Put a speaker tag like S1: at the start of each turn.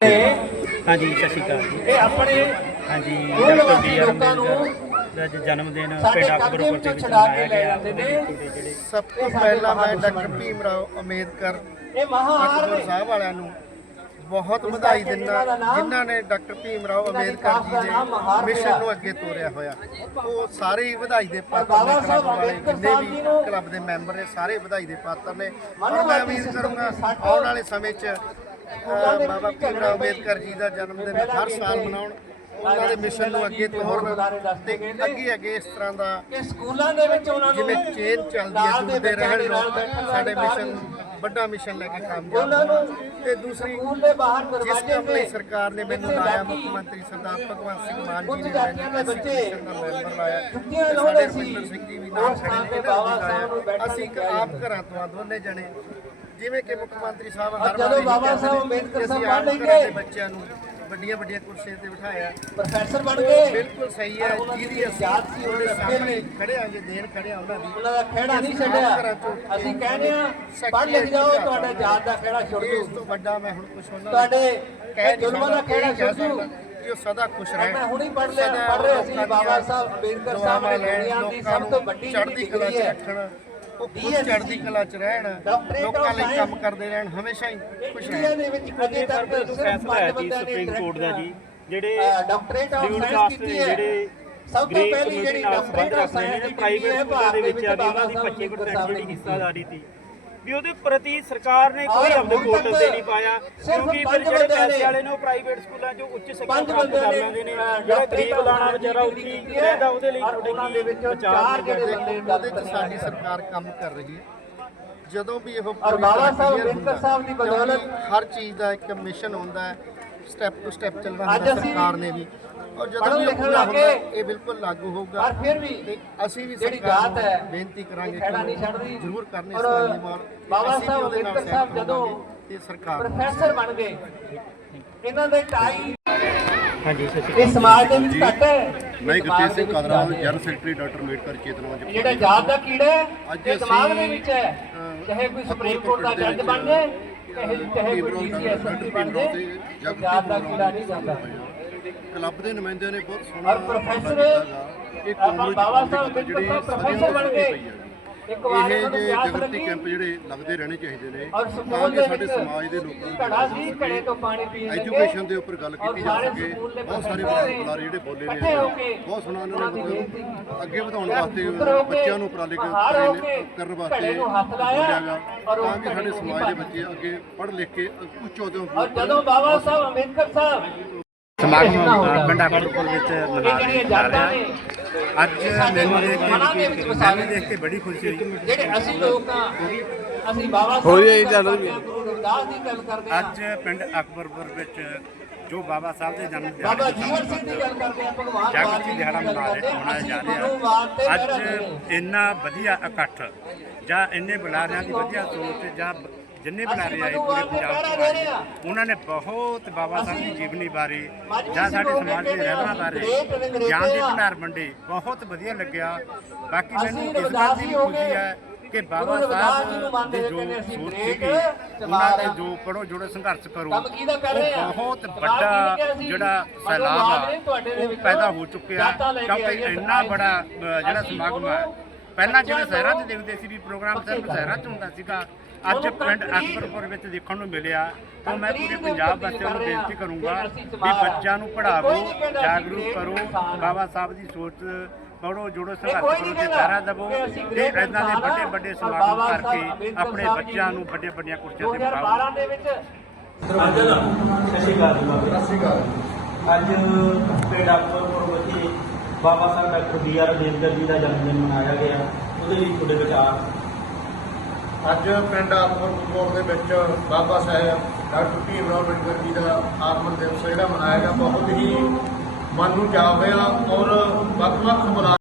S1: ਹਾਂਜੀ ਸਤਿ ਸ਼੍ਰੀ ਅਕਾਲ ਜੀ
S2: ਇਹ ਆਪਣੇ
S1: ਹਾਂਜੀ ਡਾਕਟਰ
S2: ਲੋਕਾਂ ਨੂੰ
S1: ਅੱਜ ਜਨਮ ਦਿਨ ਪਿੰਡ ਦੇ ਵਿੱਚ
S2: ਛੁਡਾ ਕੇ ਲੈ ਜਾਂਦੇ ਨੇ।
S3: ਸਭ ਤੋਂ ਪਹਿਲਾਂ ਮੈਂ ਡਾਕਟਰ। ਭੀਮ ਰਾਓ ਅੰਬੇਦਕਰ
S2: ਇਹ ਮਹਾਹਾਰ
S3: ਅਕਬਰ
S2: ਨੇ
S3: ਸਾਹਿਬ ਵਾਲਿਆਂ ਨੂੰ ਬਹੁਤ ਵਧਾਈ ਦਿੰਦਾ ਜਿਨ੍ਹਾਂ ਨੇ ਡਾਕਟਰ ਭੀਮ ਰਾਓ ਅੰਬੇਦਕਰ ਜੀ ਦੇ ਮਿਸ਼ਨ। ਨੂੰ ਅੱਗੇ ਤੋਰਿਆ ਹੋਇਆ ਉਹ ਸਾਰੇ ਹੀ ਵਧਾਈ ਦੇ ਪਾਤਰ
S2: ਬਾਬਾ
S3: ਨੇ
S2: ਸਾਹਿਬ
S3: ਕਲੱਬ ਵਾਲੇ ਜਿੰਨੇ
S2: ਸਾਹਿਬ ਜੀ
S3: ਵੀ
S2: ਨੂੰ
S3: ਕਲੱਬ ਦੇ ਮੈਂਬਰ ਨੇ ਸਾਰੇ ਵਧਾਈ ਦੇ ਪਾਤਰ ਨੇ ਔਰ ਮੈਂ ਉਮੀਦ ਕਰੂੰਗਾ ਆਉਣ ਵਾਲੇ ਸਮੇਂ 'ਚ ਬਾਬਾ ਭੀਮ ਰਾਓ ਅੰਬੇਦਕਰ ਜੀ ਦਾ ਜਨਮ ਦਿਨ ਹਰ ਸਾਲ ਮਨਾਉਣ ਉਹਨਾਂ ਦੇ ਮਿਸ਼ਨ ਨੂੰ ਅੱਗੇ ਤੋਰਨ ਤੇ ਅੱਗੇ ਅੱਗੇ ਇਸ ਤਰ੍ਹਾਂ ਦਾ
S2: ਕਿ ਸਕੂਲਾਂ ਦੇ ਵਿੱਚ ਉਹਨਾਂ ਨੂੰ
S3: ਜਿਵੇਂ ਚੇਨ ਚੱਲਦੀ ਹੈ ਜੁੜਦੇ ਰਹਿਣ ਲੋਕ ਸਾਡੇ ਮਿਸ਼ਨ ਵੱਡਾ ਮਿਸ਼ਨ ਲੈ ਕੇ ਕਾਮਯਾਬ
S2: ਉਹਨਾਂ ਨੂੰ।
S3: ਤੇ ਦੂਸਰੀ
S2: ਸਕੂਲ ਦੇ ਬਾਹਰ ਦਰਵਾਜ਼ੇ
S3: ਕੰਮ
S2: ਤੇ
S3: ਸਰਕਾਰ ਨੇ ਮੈਨੂੰ ਲਾਇਆ ਮੁੱਖ ਮੰਤਰੀ ਸਰਦਾਰ ਭਗਵੰਤ ਸਿੰਘ ਮਾਨ ਜੀ ਨੇ
S2: ਜਾਤੀਆਂ ਦੇ ਬੱਚੇ ਛੁੱਟੀਆਂ ਲਾਉਂਦੇ ਸੀ।
S3: ਸਿੰਘ ਜੀ ਵੀ ਨਾਲ ਖੜੇ ਨੇ ਅਸੀਂ ਆਪ ਘਰਾਂ ਤੋਂ ਆ ਦੋਨੇ ਜਣੇ। ਜਿਵੇਂ ਕਿ ਮੁੱਖ ਮੰਤਰੀ ਸਾਹਿਬ ਹਰ
S2: ਜਦੋਂ ਬਾਬਾ ਸਾਹਿਬ ਅੰਬੇਦਕਰ ਸਾਹਿਬ
S3: ਆਪ
S2: ਬਣ
S3: ਘਰਾਂ ਦੇ
S2: ਗਏ।
S3: ਬੱਚਿਆਂ ਨੂੰ ਵੱਡੀਆਂ ਵੱਡੀਆਂ ਕੁਰਸੀਆਂ ਤੇ ਬਿਠਾਇਆ।
S2: ਪ੍ਰੋਫੈਸਰ ਬਣ ਗਏ
S3: ਬਿਲਕੁਲ ਸਹੀ ਹੈ। ਜਿਹਦੀ
S2: ਜਾਤ ਸੀ
S3: ਉਹਦੇ ਸਾਹਮਣੇ ਖੜੇ ਆ ਜੇ ਦੇਣ ਖੜੇ ਆ ਉਹਨਾਂ ਦੀ।
S2: ਉਹਨਾਂ ਦਾ ਖਿਹੜਾ ਨਹੀਂ ਛੱਡਿਆ। ਅਸੀਂ ਕਹਿੰਦੇ ਆ ਪੜ੍ਹ ਲਿਖ ਜਾਓ ਤੁਹਾਡਾ ਜਾਤ ਦਾ ਖਿਹੜਾ ਛੁੱਟ
S3: ਇਸ
S2: ਜੂ।
S3: ਤੋਂ ਵੱਡਾ ਮੈਂ ਹੁਣ ਕੁਝ ਉਹਨਾਂ
S2: ਤੁਹਾਡੇ ਜ਼ੁਲਮਾਂ ਦਾ
S3: ਕਹਿ
S2: ਛੁੱਟ ਜੂ?
S3: ਕਿ ਉਹ ਸਦਾ ਖੁਸ਼ ਰਹੇ
S2: ਮੈਂ ਹੁਣੀ ਪੜ੍ਹ ਲਿਆ ਪੜ੍ਹ ਰਹੇ ਸੀ ਬਾਬਾ ਸਾਹਿਬ ਅੰਬੇਦਕਰ ਸਾਹਿਬ ਨੇ ਦੁਨੀਆ ਦੀ ਸਭ ਤੋਂ ਵੱਡੀ
S3: ਚੜ੍ਹਦੀ ਕਲਾ 'ਚ ਰੱਖਣ। ਉਹ ਖੁਦ ਚੜ੍ਹਦੀ ਕਲਾ 'ਚ ਰਹਿਣ ਲੋਕਾਂ ਲਈ। ਕੰਮ ਕਰਦੇ ਰਹਿਣ ਹਮੇਸ਼ਾ ਹੀ ਖੁਸ਼ ਰਹਿਣ।
S2: ਦੇ ਵਿੱਚ ਅਜੇ ਤੱਕ
S1: ਫੈਸਲਾ ਆਇਆ
S2: ਪੰਜ
S1: ਜੀ
S2: ਬੰਦਿਆਂ ਨੇ
S1: ਸੁਪਰੀਮ ਕੋਰਟ ਦਾ ਜੀ ਜਿਹੜੇ
S2: ਡਾਕਟਰੇਟ ਆਫ ਸਾਇੰਸ ਕੀਤੀ ਹੈ।
S1: ਜਿਹੜੇ
S2: ਸਭ ਤੋਂ ਪਹਿਲੀ
S1: ਕਮਿਊਨਿਟੀ
S2: ਜਿਹੜੀ
S1: ਨਾਲ
S2: ਡਾਕਟਰੇਟ
S1: ਸੰਬੰਧ
S2: ਆਫ
S1: ਰੱਖਦੇ ਨੇ
S2: ਸਾਇੰਸ
S1: ਪ੍ਰਾਈਵੇਟ ਸਕੂਲਾਂ ਦੇ ਵਿੱਚ ਆ ਵੀ ਉਹਨਾਂ ਦੀ 25% ਜਿਹੜੀ ਹਿੱਸਾਦਾਰੀ ਸੀ ਵੀ ਉਹਦੇ ਪ੍ਰਤੀ ਸਰਕਾਰ ਨੇ ਕੋਈ
S2: ਹੁਣ
S1: ਪੋਰਟਲ ਤੇ ਨਹੀਂ ਪਾਇਆ ਕਿਉਂਕਿ ਫਿਰ ਜਿਹੜੇ ਪੈਸੇ ਵਾਲੇ ਨੇ ਉਹ ਪ੍ਰਾਈਵੇਟ ਸਕੂਲਾਂ 'ਚੋਂ ਉੱਚ ਸਿੱਖਿਆ ਪ੍ਰਾਪਤ ਕਰ
S2: ਨੇ,
S1: ਲੈਂਦੇ ਨੇ ਜਿਹੜਾ ਗਰੀਬ ਲਾਣਾ ਵਿਚਾਰਾ ਉੱਚੀ। ਰਹਿੰਦਾ ਉਹਦੇ ਲਈ ਤੁਹਾਡੇ
S2: ਉਹਨਾਂ ਦੇ ਵਿੱਚੋਂ
S1: ਵਿਚਾਰ
S2: ਚਾਰ
S1: ਨੇ
S2: ਜਿਹੜੇ
S1: ਕਰਦੇ।
S2: ਬੰਦੇ
S3: ਉਹਦੇ 'ਚ ਸਾਡੀ ਸਰਕਾਰ ਕੰਮ ਕਰ ਰਹੀ ਹੈ ਜਦੋਂ ਵੀ ਇਹ
S2: ਬਾਬਾ ਸਾਹਿਬ ਸਾਹਿਬ ਦੀ ਬਦੌਲਤ
S3: ਹਰ ਚੀਜ਼ ਦਾ ਇੱਕ ਮਿਸ਼ਨ ਹੁੰਦਾ ਹੈ ਸਟੈਪ ਟੂ ਸਟੈਪ ਚੱਲਣਾ ਹੁੰਦਾ ਸਰਕਾਰ ਨੇ ਵੀ। ਔਰ ਜਦੋਂ ਵੀ
S2: ਲਿਖਣ
S3: ਪੂਰਾ
S2: ਲੱਗੇ,
S3: ਹੁੰਦਾ, ਇਹ ਬਿਲਕੁਲ ਲਾਗੂ ਹੋਊਗਾ।
S2: ਪਰ ਫਿਰ ਵੀ
S3: ਤੇ ਅਸੀਂ ਵੀ
S2: ਜਿਹੜੀ
S3: ਨੂੰ
S2: ਹੈ,
S3: ਬੇਨਤੀ ਕਰਾਂਗੇ
S2: ਇਹ ਛੱਡਦੀ।
S3: ਜ਼ਰੂਰ ਕਰਨੇ ਇਸ ਤਰ੍ਹਾਂ ਦੀ ਮਾਲ
S2: ਬਾਬਾ ਸਾਹਿਬ
S3: ਉਹਦੇ ਨਾਲ
S2: ਅੰਬੇਦਕਰ ਸਾਹਿਬ ਜਦੋਂ
S3: ਤੇ ਸਰਕਾਰ
S2: ਪ੍ਰੋਫੈਸਰ ਬਣ ਗਏ ਇਹਨਾਂ ਦੇ ਟਾਈ
S1: ਹਾਂਜੀ ਸ਼੍ਰੀ
S2: ਇਸ ਸਮਾਜ ਦੇ ਵਿੱਚ ਘੱਟ ਹੈ
S4: ਮੈਂ
S2: ਇਹ
S4: Gurtej Singh Kadra. General secretary doctor Ambedkar Chetna
S2: ਇਹ ਜਿਹੜਾ ਜਾਤ ਦਾ ਕੀੜਾ ਹੈ ਇਹ ਦਿਮਾਗ ਦੇ ਵਿੱਚ ਹੈ ਚਾਹੇ ਕੋਈ ਸੁਪਰੀਮ ਕੋਰਟ ਦਾ ਜੱਜ ਬਣ ਜਾਏ ਚਾਹੇ ਕੋਈ ਬਣ ਦਾ ਕੀੜਾ ਨਹੀਂ ਜਾਂਦਾ
S4: ਕਲੱਬ ਦੇ ਨੁਮਾਇੰਦਿਆਂ ਨੇ ਬਹੁਤ ਸੋਹਣਾ
S2: ਪ੍ਰੋਫੈਸਰ।
S4: ਇਹ
S2: ਬਾਬਾ ਸਾਹਿਬ
S4: ਸਦੀਆਂ
S2: ਪ੍ਰੋਫੈਸਰ ਬਣ ਗਏ।
S4: ਇਹ
S2: ਨੂੰ
S4: ਜੇ ਜਾਗਰਤੀ ਕੈਂਪ ਜਿਹੜੇ ਲੱਗਦੇ ਰਹਿਣੇ ਚਾਹੀਦੇ ਨੇ ਤਾਂ ਕਿ ਸਾਡੇ ਸਮਾਜ ਦੇ ਲੋਕਾਂ
S2: ਘੜਾ ਸੀ ਘੜੇ ਤੋਂ ਪਾਣੀ ਪੀਣ ਲੱਗੇ
S4: ਐਜੂਕੇਸ਼ਨ ਦੇ ਉੱਪਰ ਗੱਲ ਕੀਤੀ ਜਾ ਸਕੇ। ਬਹੁਤ ਸਾਰੇ ਬੁਲਾਰੇ ਜਿਹੜੇ ਬੋਲੇ ਨੇ। ਬਹੁਤ ਸੋਹਣਾ ਉਹਨਾਂ ਨੇ ਅੱਗੇ ਵਧਾਉਣ ਵਾਸਤੇ ਬੱਚਿਆਂ ਨੂੰ ਉਪਰਾਲੇ ਨੇ ਕਰਨ ਵਾਸਤੇ
S2: ਨੂੰ
S4: ਤਾਂ ਕਿ ਸਾਡੇ
S2: ਨੂੰ
S4: ਸਮਾਜ ਦੇ ਬੱਚੇ ਅੱਗੇ ਪੜ੍ਹ ਲਿਖ ਕੇ ਉੱਚ ਅਹੁਦਿਆਂ
S2: ਔਰ ਜਦੋਂ ਬਾਬਾ ਸਾਹਿਬ ਅੰਬੇਦਕਰ ਸਾਹਿਬ
S5: ਸਮਾਗਮ ਪਿੰਡ ਅਕਬਰਪੁਰ ਵਿੱਚ ਮਨਾ ਰਿਹਾ
S2: ਨੇ
S5: ਅੱਜ ਮੈਨੂੰ ਦੇਖ
S2: ਦੇ
S5: ਕੇ
S2: ਵਸਾ
S5: ਮੈਨੂੰ ਦੇਖ ਕੇ ਬੜੀ ਖੁਸ਼ੀ ਹੋਈ।
S2: ਜਿਹੜੇ ਅਸੀਂ ਲੋਕ ਆ ਅਸੀਂ ਬਾਬਾ ਸਾਹਿਬ
S5: ਹੋਈ
S2: ਦੀ ਗੱਲ ਕਰਦੇ ਦੀ ਆ।
S5: ਅੱਜ ਪਿੰਡ ਅਕਬਰਪੁਰ ਵਿੱਚ ਜੋ ਬਾਬਾ ਸਾਹਿਬ ਦੇ ਜਨਮ
S2: ਬਾਬਾ
S5: ਦਿਹਾੜੇ
S2: ਜੀਵਨ ਸਿੰਘ ਦੀ ਗੱਲ ਕਰਦੇ ਆ ਭਗਵਾਨ
S5: ਜਾਗਰਤੀ ਦਿਹਾੜਾ ਮਨਾ ਰਹੇ ਮਨਾਇਆ ਜਾ ਰਿਹਾ। ਅੱਜ ਇੰਨਾ ਵਧੀਆ ਇਕੱਠ ਜਾਂ ਇੰਨੇ ਬੁਲਾਰਿਆਂ ਦੀ ਵਧੀਆ ਸੋਚ ਜਾਂ ਜਿੰਨੇ ਬੁਲਾਰੇ ਆਏ ਪੂਰੇ ਪੰਜਾਬ ਤੋਂ ਉਹਨਾਂ ਨੇ ਬਹੁਤ ਬਾਬਾ ਸਾਹਿਬ ਦੀ ਜੀਵਨੀ ਬਾਰੇ ਜਾਂ ਸਾਡੇ ਸਮਾਜ ਦੇ ਰਹਿਣਾ ਬਾਰੇ ਗਿਆਨ ਦੇ ਭੰਡਾਰ ਵੰਡੇ ਬਹੁਤ ਵਧੀਆ ਲੱਗਿਆ ਬਾਕੀ ਮੈਨੂੰ ਇਸ ਗੱਲ ਦੀ ਖੁਸ਼ੀ ਹੈ ਕਿ ਬਾਬਾ ਸਾਹਿਬ ਦੀ ਜੋ ਸੋਚ ਸੀਗੀ ਉਹਨਾਂ ਨੇ ਜੋ ਪੜੋ ਜੋੜੋ ਸੰਘਰਸ਼ ਕਰੋ? ਉਹ ਬਹੁਤ ਵੱਡਾ? ਜਿਹੜਾ ਸੈਲਾਬ ਆ
S2: ਦੇ
S5: ਉਹ ਪੈਦਾ ਹੋ ਚੁੱਕਿਆ ਕਿਉਂਕਿ ਇੰਨਾ। ਬੜਾ ਜਿਹੜਾ ਸਮਾਗਮ ਹੈ ਪਹਿਲਾਂ ਜਿਹੜੇ ਸ਼ਹਿਰਾਂ 'ਚ ਦੇਖਦੇ ਸੀ ਵੀ ਪ੍ਰੋਗਰਾਮ ਸਿਰਫ ਸ਼ਹਿਰਾਂ 'ਚ ਹੁੰਦਾ ਸੀਗਾ ਅੱਜ ਪਿੰਡ ਅਕਬਰਪੁਰ ਵਿੱਚ ਦੇਖਣ ਨੂੰ ਮਿਲਿਆ ਤਾਂ ਮੈਂ ਪੂਰੇ ਪੰਜਾਬ ਵਾਸੀਆਂ ਨੂੰ ਬੇਨਤੀ ਕਰੂੰਗਾ ਵੀ ਬੱਚਿਆਂ ਨੂੰ
S2: ਅਸੀਂ
S5: ਜਾਗਰੂਕ ਕਰੋ। ਬਾਬਾ ਸਾਹਿਬ ਦੀ ਸੋਚ ਪੜੋ ਜੋੜੋ ਸੰਘਰਸ਼ ਕਰੋ ਤੇ ਪੈਰਾ
S2: ਅਸੀਂ
S5: ਤੇ ਇਦਾਂ ਦੇ ਵੱਡੇ ਵੱਡੇ ਸਮਾਗਮ ਕਰਕੇ ਆਪਣੇ ਬੱਚਿਆਂ ਨੂੰ ਵੱਡੇ ਵੱਡੀਆਂ ਕੁਰਸੀਆਂ ਤੇ ਬਿਠਾਓ
S2: 2012 ਦੇ ਵਿੱਚ
S1: ਸ਼੍ਰੀ ਅਕਾਲ ਜੀ
S3: ਅਕਾਲ
S1: ਅੱਜ ਪਿੰਡ ਅਕਬਰਪੁਰ ਵਿਖੇ Baba Sahib doctor B R Ambedkar ji ਦਾ ਜਨਮ ਦਿਨ ਮਨਾਇਆ ਗਿਆ। ਉਹਦੇ ਲਈ ਤੁਹਾਡੇ ਵਿਚਾਰ
S3: ਅੱਜ ਪਿੰਡ ਆਤਮਪੁਰ ਦੇ ਵਿੱਚ ਬਾਬਾ ਸਾਹਿਬ ਡਾਕਟਰ ਭੀਮ ਰਾਓ ਅੰਬੇਡਕਰ ਜੀ ਦਾ ਆਗਮਨ ਦਿਵਸ ਜਿਹੜਾ ਮਨਾਇਆ ਗਿਆ, ਬਹੁਤ ਹੀ ਮਨ ਨੂੰ ਚਾਅ ਰਿਹਾ ਔਰ ਵੱਖ-ਵੱਖ ਬੁਲਾ